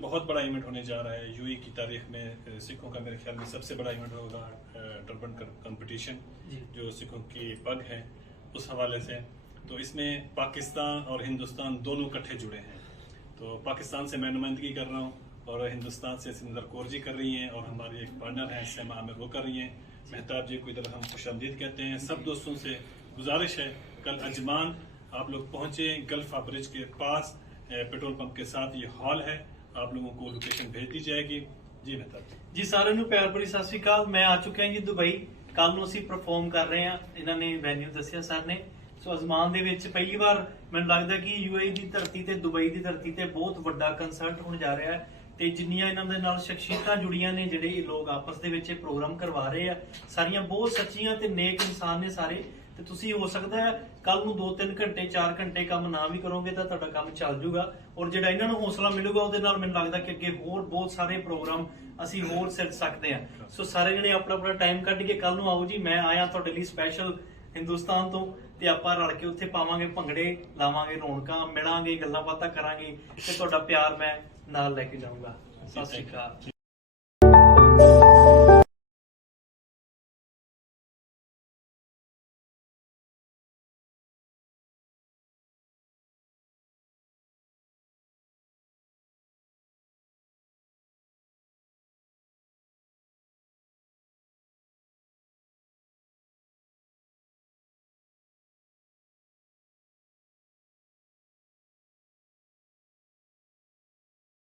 बहुत बड़ा इवेंट होने जा रहा है यूएई की तारीख में। सिखों का मेरे ख्याल में सबसे बड़ा इवेंट होगा टर्बन कंपटीशन, जो सिखों की पग है उस हवाले से। तो इसमें पाकिस्तान और हिंदुस्तान दोनों इकट्ठे जुड़े हैं। तो पाकिस्तान से मैं नुमाइंदगी कर रहा हूँ और हिंदुस्तान से सिंदर कौर जी कर रही हैं, और हमारी एक पार्टनर हैं सैमा आमिर, वो कर रही हैं। मेहताब जी को इधर हम खुशामदीद कहते हैं। सब दोस्तों से गुजारिश है कल अजमान आप लोग पहुंचे, गल्फ ब्रिज के पास पेट्रोल पंप के साथ ये हॉल है, आप लोगों को लोकेशन भेज दी जाएगी। जी मेहताब जी, सारे ਨੂੰ ਪਿਆਰ ਭਰੀ ਸਤਿ ਸ਼੍ਰੀ ਅਕਾਲ। मैं आ चुका ਹਾਂ ਜੀ ਦੁਬਈ। ਕੱਲ ਨੂੰ ਅਸੀਂ ਪਰਫਾਰਮ ਕਰ ਰਹੇ ਹਾਂ, ਇਹਨਾਂ ਨੇ ਵੈਨਿਊ ਦੱਸਿਆ ਸਰ ਨੇ। ਸੋ ਅਜ਼ਮਾਨ ਦੇ ਵਿੱਚ ਪਹਿਲੀ ਵਾਰ ਮੈਨੂੰ ਲੱਗਦਾ ਕਿ ਯੂਏਈ ਦੀ ਧਰਤੀ ਤੇ ਦੁਬਈ ਦੀ ਧਰਤੀ ਤੇ ਬਹੁਤ ਵੱਡਾ ਕੰਸਰਟ ਹੋਣ ਜਾ ਰਿਹਾ ਹੈ, ਤੇ ਜਿੰਨੀਆਂ ਇਹਨਾਂ ਦੇ ਨਾਲ ਸ਼ਖਸੀਅਤਾਂ ਜੁੜੀਆਂ ਨੇ, ਜਿਹੜੇ ਲੋਕ ਆਪਸ ਦੇ ਵਿੱਚ ਇਹ ਪ੍ਰੋਗਰਾਮ ਕਰਵਾ ਰਹੇ ਆ, ਸਾਰੀਆਂ ਬਹੁਤ ਸੱਚੀਆਂ ਤੇ ਨੇਕ ਇਨਸਾਨ ਨੇ ਸਾਰੇ। ਤੇ ਤੁਸੀਂ ਹੋ ਸਕਦਾ ਹੈ ਕੱਲ ਨੂੰ 2-3 ਘੰਟੇ 4 ਘੰਟੇ ਕੰਮ ਨਾ ਵੀ ਕਰੋਗੇ ਤਾਂ ਤੁਹਾਡਾ ਕੰਮ ਚੱਲ ਜੂਗਾ, ਔਰ ਜਿਹੜਾ ਇਹਨਾਂ ਨੂੰ ਹੌਸਲਾ ਮਿਲੂਗਾ ਉਹਦੇ ਨਾਲ ਮੈਨੂੰ ਲੱਗਦਾ ਕਿ ਅੱਗੇ ਹੋਰ ਬਹੁਤ ਸਾਰੇ ਪ੍ਰੋਗਰਾਮ ਅਸੀਂ ਹੋਰ ਸਿੱਟ ਸਕਦੇ ਆ। ਸੋ ਸਾਰੇ ਜਣੇ ਆਪਣਾ ਆਪਣਾ ਟਾਈਮ ਕੱਢ ਕੇ ਕੱਲ ਨੂੰ ਆਓ ਜੀ। ਮੈਂ ਆਇਆ ਤੁਹਾਡੇ ਲਈ ਸਪੈਸ਼ਲ ਹਿੰਦੁਸਤਾਨ ਤੋਂ, ਤੇ ਆਪਾਂ ਰਲ ਕੇ ਉੱਥੇ ਪਾਵਾਂਗੇ ਭੰਗੜੇ, ਲਾਵਾਂਗੇ ਰੌਣਕਾਂ, ਮਿਲਾਂਗੇ, ਗੱਲਾਂ ਬਾਤਾਂ ਕਰਾਂਗੇ, ਤੇ ਤੁਹਾਡਾ ਪਿਆਰ ਮੈਂ ਨਾਲ ਲੈ ਕੇ ਜਾਊਂਗਾ। ਸਤਿ ਸ਼੍ਰੀ ਅਕਾਲ।